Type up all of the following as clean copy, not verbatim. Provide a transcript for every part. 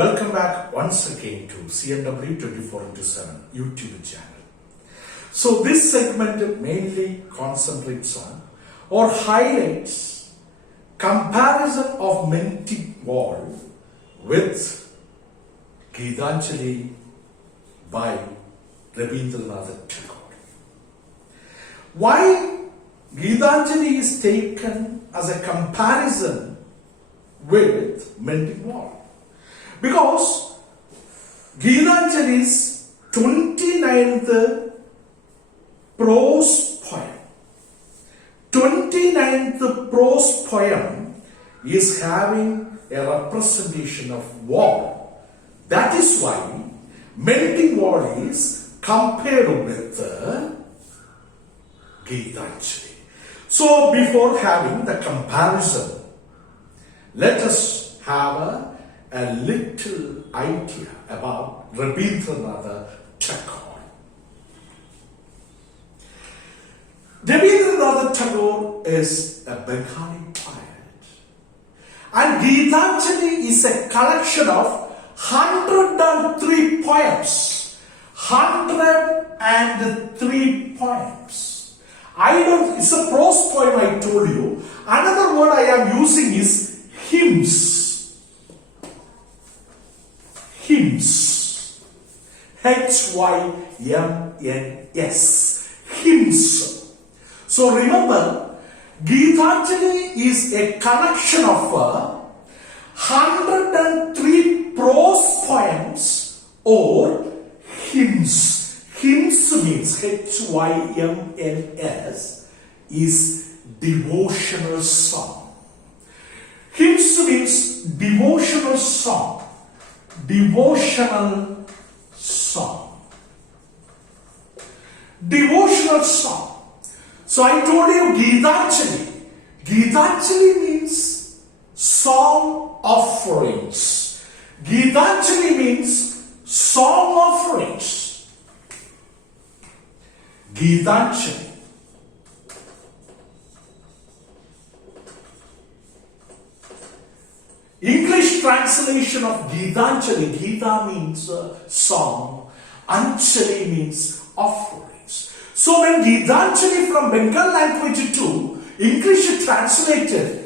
Welcome back once again to CNW 24/7 YouTube channel. So this segment mainly concentrates on or highlights comparison of Mending wall with Gitanjali by Rabindranath Tagore. Why Gitanjali is taken as a comparison with Mending wall? Because Gitanjali's 29th prose poem, 29th prose poem is having a representation of war. That is why Mending wall is compared with Gitanjali. So before having the comparison, let us have a little idea about Rabindranath Tagore. Rabindranath Tagore is a Bengali poet, and Gitanjali is a collection of 103 poems. 103 poems. It's a prose poem, I told you. Another word I am using is hymns. Hymns. H-Y-M-N-S. Hymns. So remember, Gitanjali is a collection of 103 prose poems or hymns. Hymns means H-Y-M-N-S is devotional song. Hymns means devotional song. Devotional song. Devotional song. So I told you Gitanjali. Gitanjali means song offerings. Gitanjali means song offerings. Gitanjali. English translation of Gitanjali. Gita means song. Anjali means offerings. So when Gitanjali from Bengal language to English translated,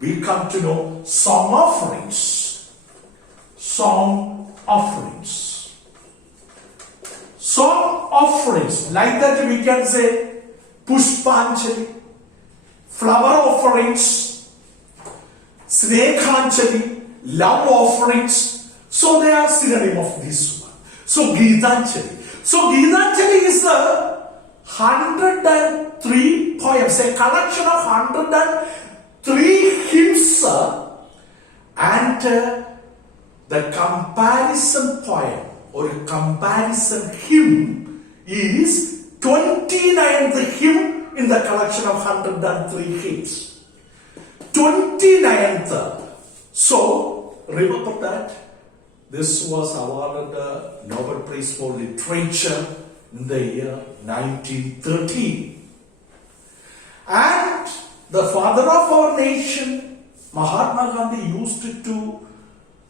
we come to know song offerings. Song offerings. Song offerings. Like that we can say Pushpanjali, flower offerings, Snekhanjali, love offerings. So they are synonym of this one. So Gitanjali. So Gitanjali is 103 poems, a collection of 103 hymns, and the comparison poem or comparison hymn is 29th hymn in the collection of 103 hymns. 29th. So, remember that this was awarded the Nobel Prize for Literature in the year 1913. And the father of our nation, Mahatma Gandhi, used to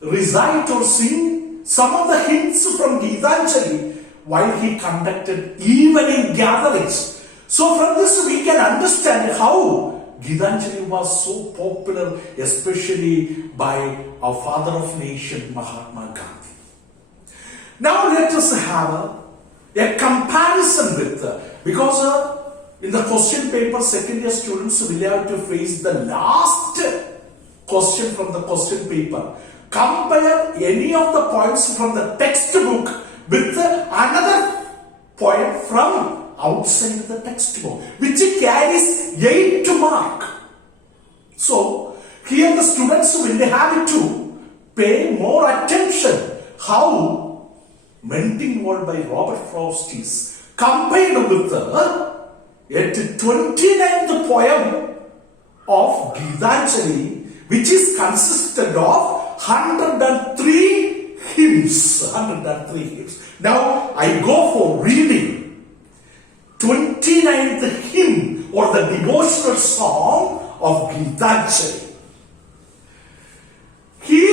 recite or sing some of the hymns from Gitanjali while he conducted evening gatherings. So from this we can understand how Gitanjali was so popular, especially by our father of nation, Mahatma Gandhi. Now let us have a comparison with, because in the question paper, second year students will have to face the last question from the question paper. Compare any of the points from the textbook with another point from outside the textbook, which carries 8 mark. So here the students will have to pay more attention how Mending wall by Robert Frost is compared with the 29th poem of Gitanjali, which is consisted of 103 hymns. 103 hymns. Now I go for reading 29th hymn or the devotional song of Gitanjali. He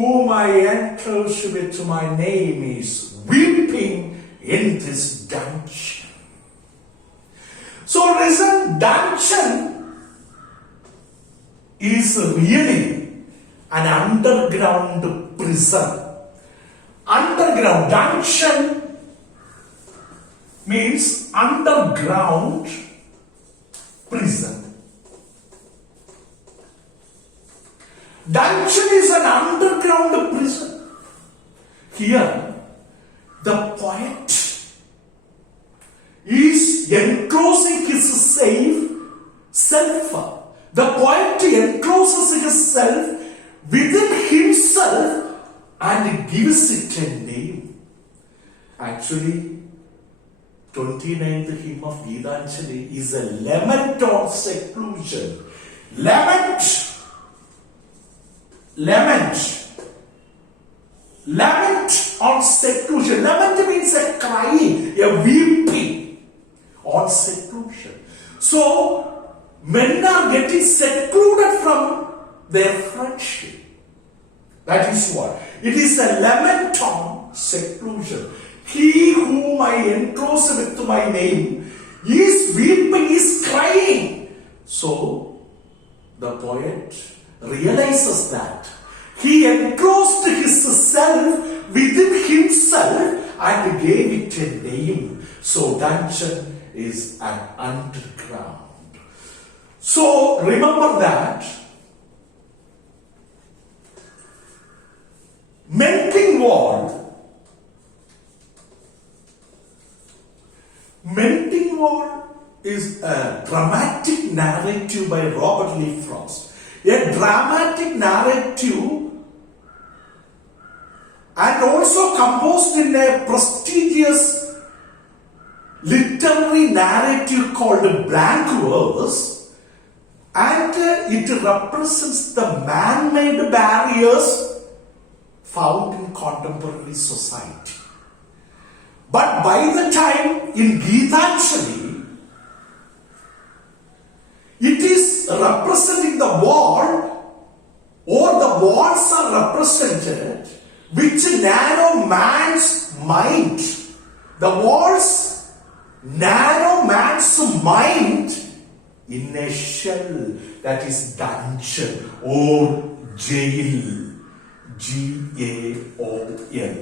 whom I enclose with my name is weeping in this dungeon. So listen, dungeon is really an underground prison. Underground, dungeon means underground prison. Dungeon is an underground prison. Here, the poet is enclosing his self. The poet encloses himself within himself and gives it a name. Actually, 29th hymn of Gitanjali is a lament on seclusion. Lament on seclusion. Lament means a crying, a weeping on seclusion. So, men are getting secluded from their friendship. That is what. It is a lament on seclusion. He whom I enclose with my name is weeping, is crying. So, the poet realizes that he enclosed his self within himself and gave it a name. So, dungeon is an underground. So, remember that Mending wall is a dramatic narrative by Robert Lee Frost. A dramatic narrative and also composed in a prestigious literary narrative called blank verse, and it represents the man-made barriers found in contemporary society. But by the time in Gitanjali, it is representing the wall, or the walls are represented which narrow man's mind. The walls narrow man's mind in a shell, that is dungeon or jail. G-A-O-L.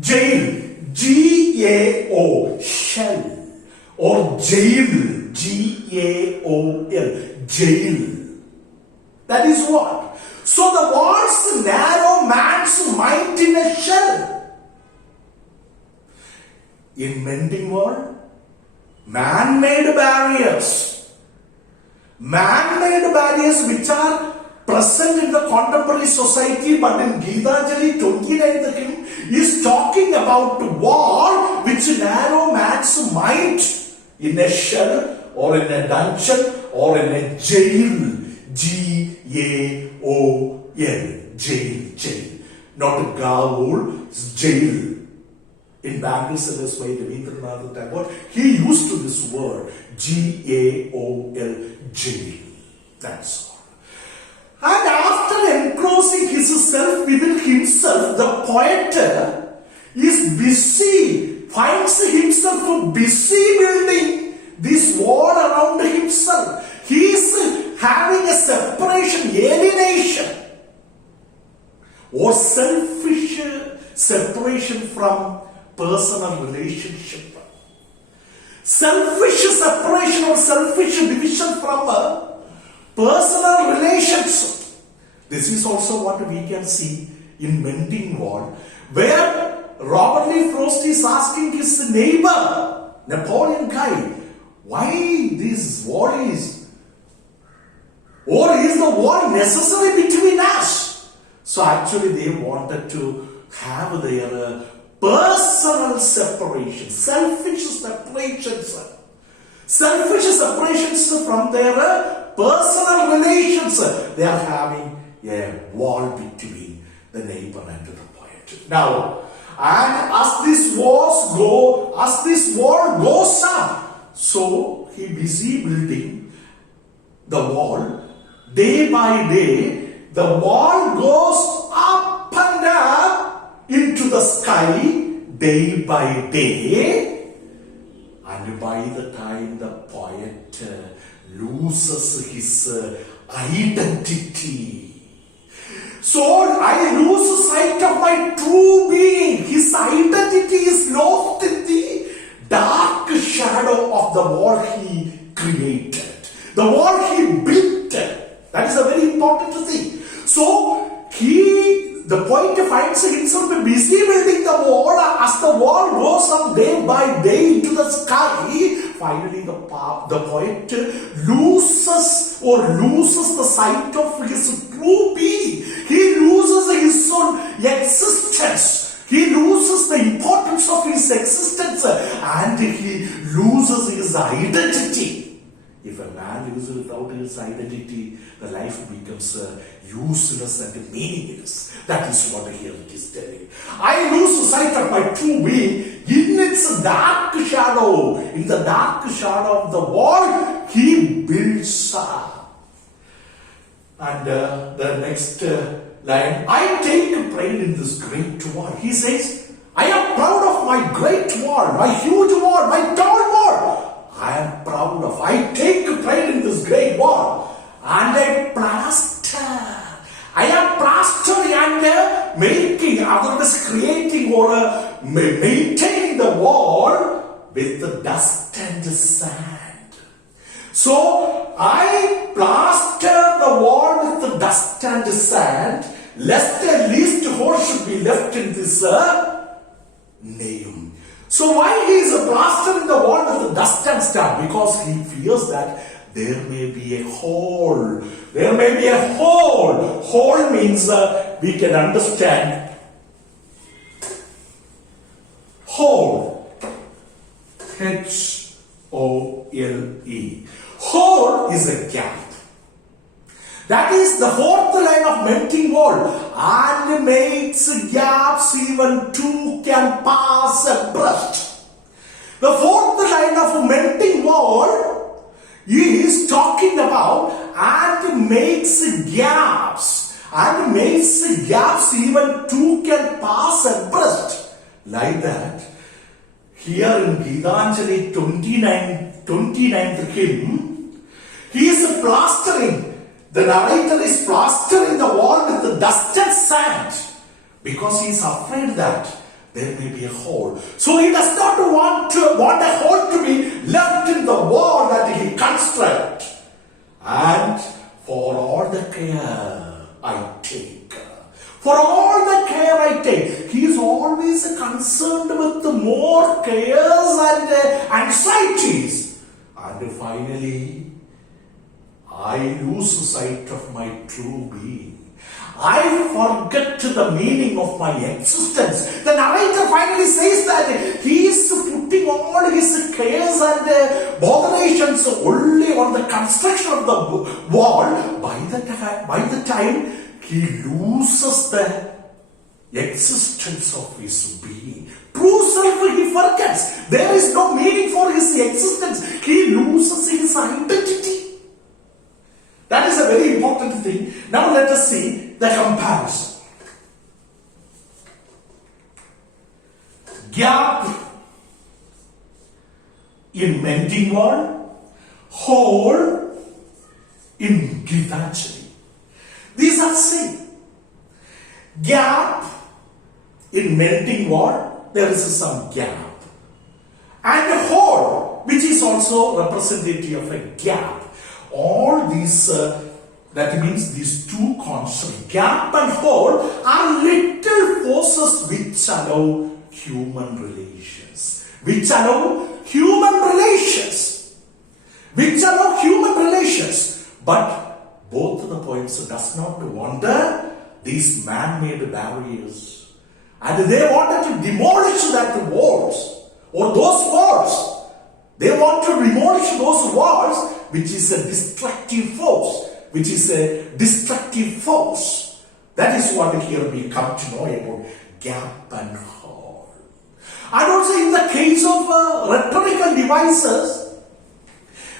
Jail. G-A-O. Shell. Or jail. G-A-O-L. Jail. That is what? So the walls narrow man's mind in a shell. In Mending wall, man-made barriers. Man-made barriers which are present in the contemporary society, but in Gitanjali 29th hymn is talking about the wall which narrow man's mind in a shell or in a dungeon or in a jail. G-A-O-L. Jail. Not a gaol, it's jail. In Bangalore Sellers by Rabindranath Tagore, he used this word, G-A-O-L, jail. That's all. And after enclosing himself within himself, the poet is busy, finds himself busy building this wall around himself. He is having a separation, alienation, or selfish separation from personal relationship. Selfish separation or selfish division from personal relations. This is also what we can see in Mending wall, where Robert Lee Frost is asking his neighbor, Napoleon guy, why this wall is, or is the wall necessary between us? So actually they wanted to have their personal separation, selfish separations. Selfish separations from their personal relations. They are having a wall between the neighbor and the poet. Now, and as this wall goes up, so he busy building the wall. Day by day, the wall goes up and the sky day by day, and by the time the poet loses his identity. So I lose sight of my true being. His identity is lost in the dark shadow of the world he created, the world he built. That is a very important thing. So the poet finds himself busy building the world. As the world goes on day by day into the sky, finally the poet loses the sight of his true being. He loses his own existence. He loses the importance of his existence, and he loses his identity. If a man lives without his identity, the life becomes useless and meaningless. That is what here it is telling. I lose sight of my true being in its dark shadow. In the dark shadow of the world, he builds up. And the next line, I take pride in this great wall. He says, I am proud of my great wall, my huge wall, my tall wall. I am proud of, I take pride in this great wall, and I plaster. I am plastering and making, otherwise creating or maintaining the wall with the dust and sand. So I plaster the wall with the dust and sand, lest at least hole should be left in this name. So why he is plastering the wall with the dust and sand? Because he fears that there may be a hole. There may be a hole. Hole means we can understand. Hole. H-O-L-E. Hole is a gap. That is the fourth line of Mending wall, and makes gaps even two can pass abreast. The fourth line of Mending wall is talking about and makes gaps even two can pass abreast. Like that, here in Gitanjali 29th hymn, he is plastering. The narrator is plastering the wall with the dust and sand because he is afraid that there may be a hole. So he does not want a hole to be left in the wall that he constructs. And for all the care I take, he is always concerned with the more cares and anxieties. And finally, I lose sight of my true being. I forget the meaning of my existence. The narrator finally says that he is putting all his cares and botherations only on the construction of the wall. By the time he loses the existence of his being, true self he forgets. There is no meaning for his existence. He loses his identity. That is a very important thing. Now let us see the comparison. Gap in Mending wall, hole in Gitanjali. These are same. Gap in Mending wall, there is some gap. And a hole, which is also representative of a gap. All these, that means these two concepts, gap and hole, are little forces which allow human relations. But both the poets does not wonder these man-made barriers. And they wanted to demolish that walls, or those walls. They want to demolish those walls, which is a destructive force. That is what here we come to know about gap and hole. And also in the case of rhetorical devices,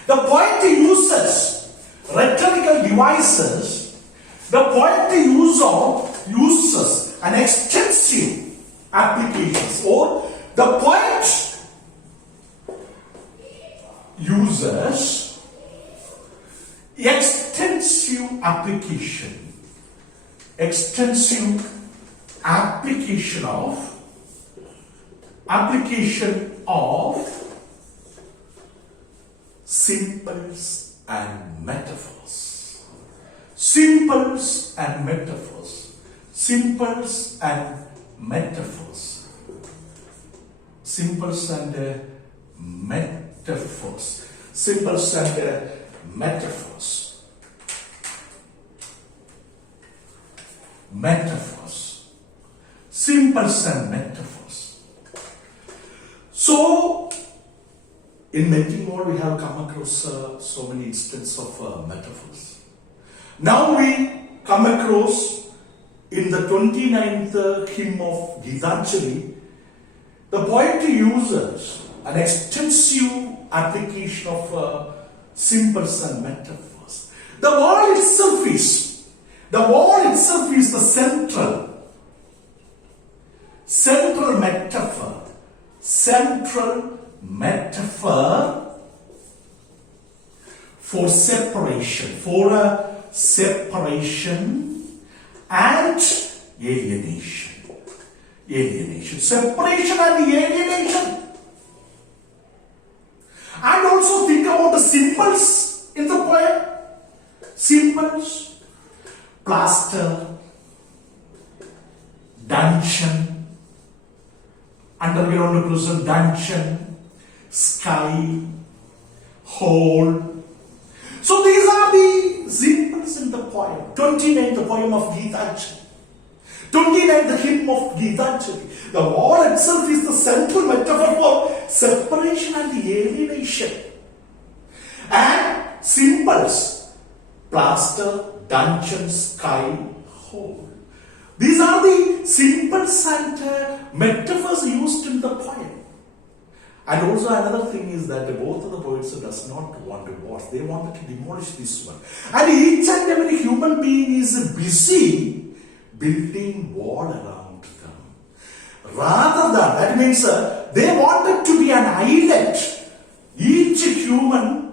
the poet uses rhetorical devices. The poet uses an extensive applications, or the poet uses extensive application of simples and metaphors. Simples and metaphors. Simples and metaphors. Simples and metaphors. Simples and metaphors. Metaphors. Simples and metaphors. So, in Mending we have come across so many instances of metaphors. Now we come across in the 29th hymn of Gitanjali, the poet uses an extensive application of symbols and metaphors. The word itself is the central metaphor for separation, and alienation. Separation and alienation. And also think about the symbols in the poem. Symbols, plaster, dungeon, underground prison, dungeon, sky, hole. So these are the symbols in the poem. 29, the poem of Gitanjali. 29, the hymn of Gitanjali. The wall itself is the central metaphor for separation and alienation. And symbols, plaster, dungeon, sky, hole. These are the symbols and metaphors used in the poem. And also another thing is that both of the poets does not want to watch. They wanted to demolish this one. And each and every human being is busy building wall around them. Rather than, that means they wanted to be an island. Each human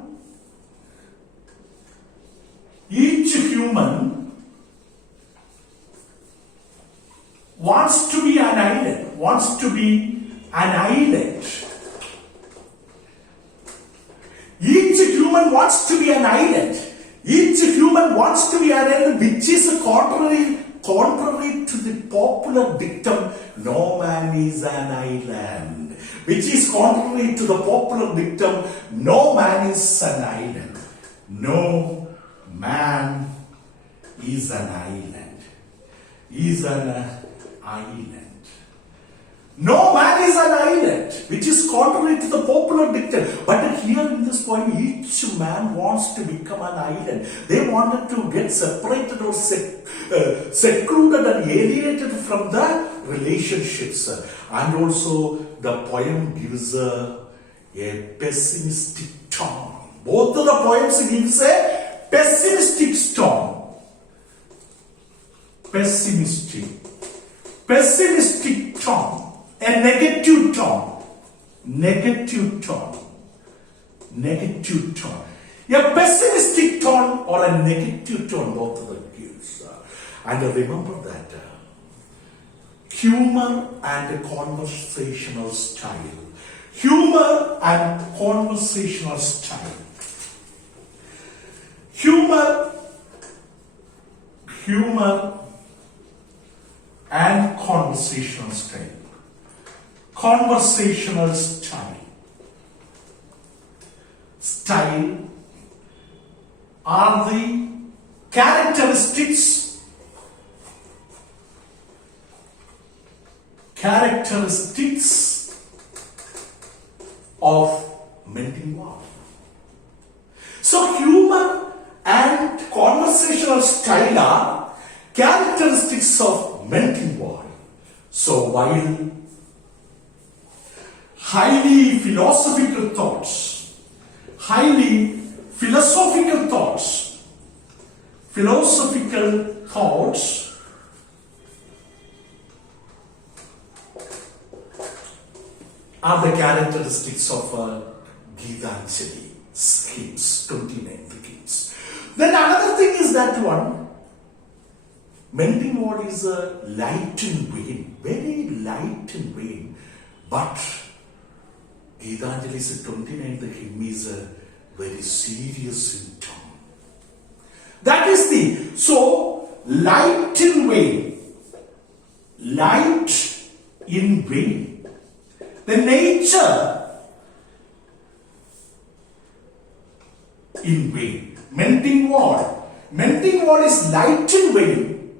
wants to be an island. Each human wants to be an island. Each human wants to be an island, which is contrary to the popular dictum, no man is an island. Which is contrary to the popular dictum, no man is an island. No man is an island. Is an island. No man is an island, which is contrary to the popular dictum. But here in this poem, each man wants to become an island. They wanted to get separated or secluded and alienated from the relationships. And also, the poem gives a pessimistic tone. Both of the poems gives a pessimistic tone. Pessimistic tone. A negative tone. A pessimistic tone or a negative tone, both of them gives. And remember that humor and conversational style. Humor and conversational style. Humor and conversational style. Conversational style. Style are the characteristics of Mending word. So humor and conversational style are characteristics of Mending word. So while highly philosophical thoughts are the characteristics of Gitanjali hymns, 29th hymns. Then another thing is that one, Mending word is a light in vein, very light in vein, but Gitanjali's 29th hymn is very serious in tone. That is the, so light in vein, light in vein. The nature in vein. Mending word is light in vein,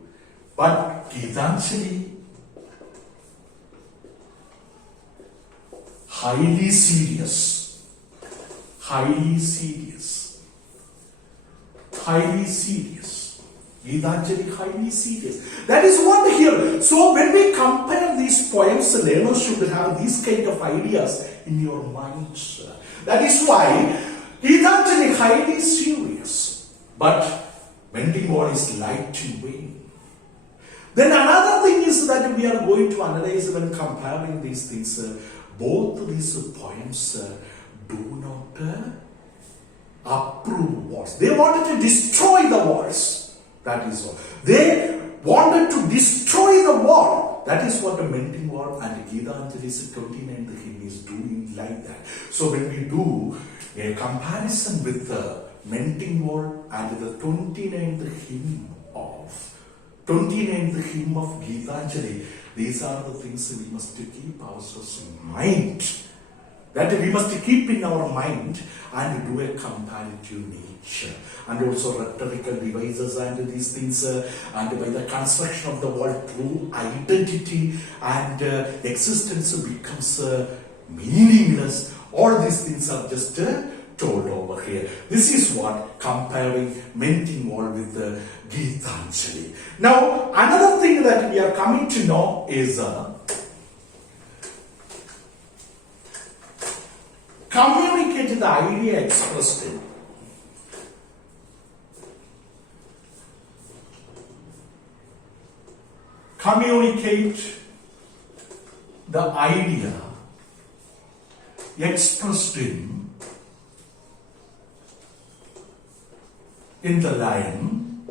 but Gitanjali highly serious, highly serious, highly serious. Gitanjali highly serious. That is what here. So when we compare these poems, learners should have these kind of ideas in your minds. That is why Gitanjali highly serious, but Mending word is light in vein. Then another thing is that we are going to analyze when comparing these things. Both these poems do not approve wars. They wanted to destroy the wars. That is all. They wanted to destroy the war. That is what the Mending word and Gitanjali's 29th hymn is doing like that. So when we do a comparison with the Mending word and the 29th hymn of 29th hymn of Gitanjali, these are the things we must keep ourselves in mind. That we must keep in our mind and do a comparative nature. And also rhetorical devices and these things, and by the construction of the word, true identity and existence becomes meaningless. All these things are just told over here. This is what comparing Mending word with Gitanjali. Now, another thing that we are coming to know is communicate the idea expressed in. Communicate the idea expressed in the line,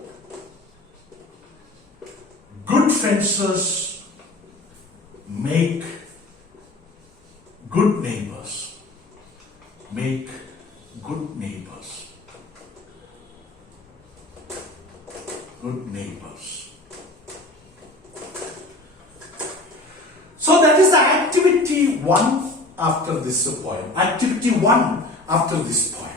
good fences make good neighbors. Make good neighbors. Good neighbors. So that is the activity 1 after this poem. Activity 1 after this poem.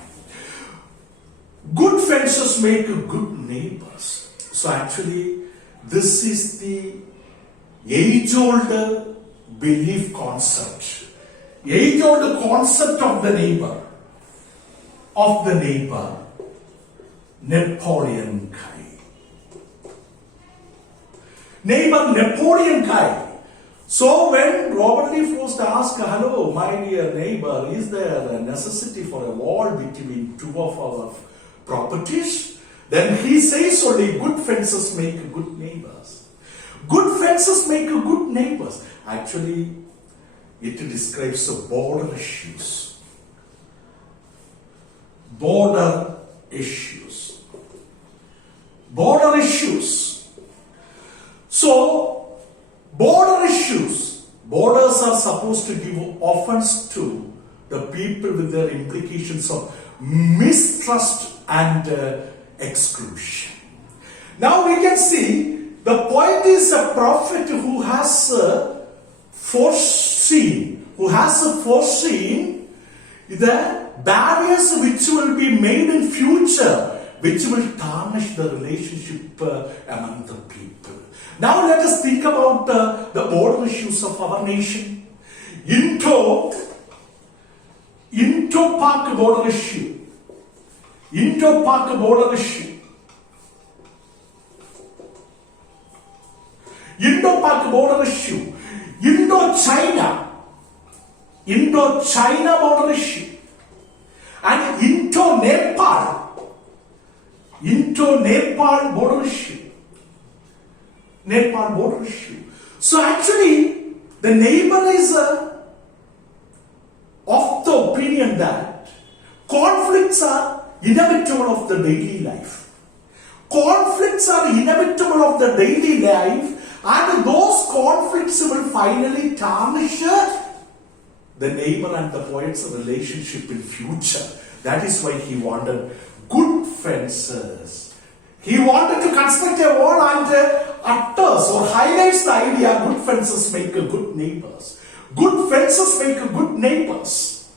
Good fences make good neighbors. So actually, this is the age-old belief concept. Age-old concept of the neighbor. Napoleon Guy. Neighbor Napoleon Guy. So when Robert Lee Frost asked, hello, my dear neighbor, is there a necessity for a wall between two of our properties? Then he says only good fences make good neighbors. Good fences make good neighbors. Actually, it describes border issues. Border issues. Border issues. So, border issues. Borders are supposed to give offense to the people with their implications of mistrust and exclusion. Now we can see the poet is a prophet who has foreseen the barriers which will be made in future, which will tarnish the relationship among the people. Now let us think about the border issues of our nation. Indo-Pak border issue. Indo-Pak border issue. Indo-Pak border issue. Indo-China border issue. And Indo-Nepal border issue. Nepal border issue. So actually, the neighbor is of the opinion that conflicts are inevitable of the daily life. Conflicts are inevitable of the daily life, and those conflicts will finally tarnish the neighbor and the poet's relationship in future. That is why he wanted good fences. He wanted to construct a wall and utters or highlights the idea good fences make a good neighbors. Good fences make a good neighbors.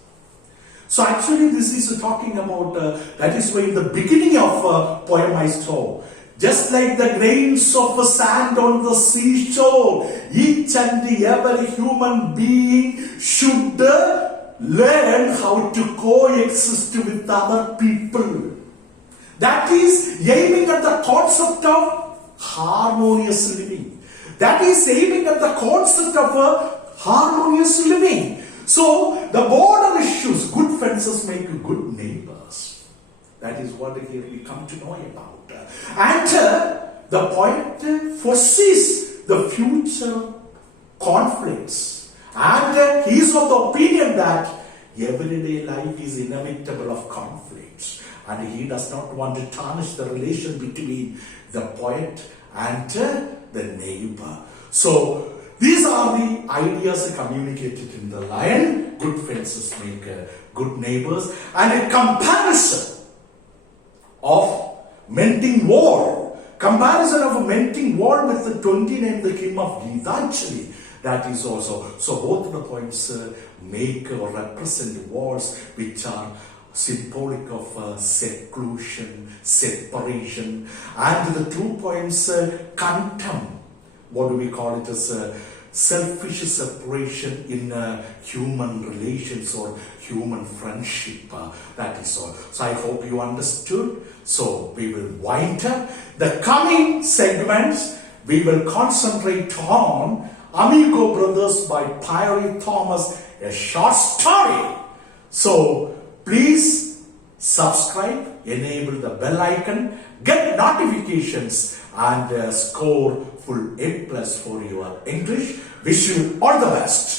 So actually this is talking about, that is why in the beginning of poem I saw, just like the grains of sand on the seashore, each and every human being should learn how to coexist with other people. That is aiming at the concept of harmonious living. That is aiming at the concept of a harmonious living. So the border issues, good fences make good neighbors. That is what here we come to know about. And the poet foresees the future conflicts. And he is of the opinion that everyday life is inevitable of conflicts. And he does not want to tarnish the relation between the poet and the neighbor. So these are the ideas communicated in the line. Good fences make good neighbors. And a comparison of Mending wall. Comparison of a mending wall with the 29th the hymn of Gitanjali. That is also. So both the points make or represent walls which are symbolic of seclusion, separation. And the 2 points contempt. What do we call it as selfish separation in human relations or human friendship. That is all. So I hope you understood. So we will wind up. The coming segments we will concentrate on Amigo Brothers by Pyrie Thomas, a short story. So please subscribe, enable the bell icon, get notifications, and score full A+ for your English. Wish you all the best.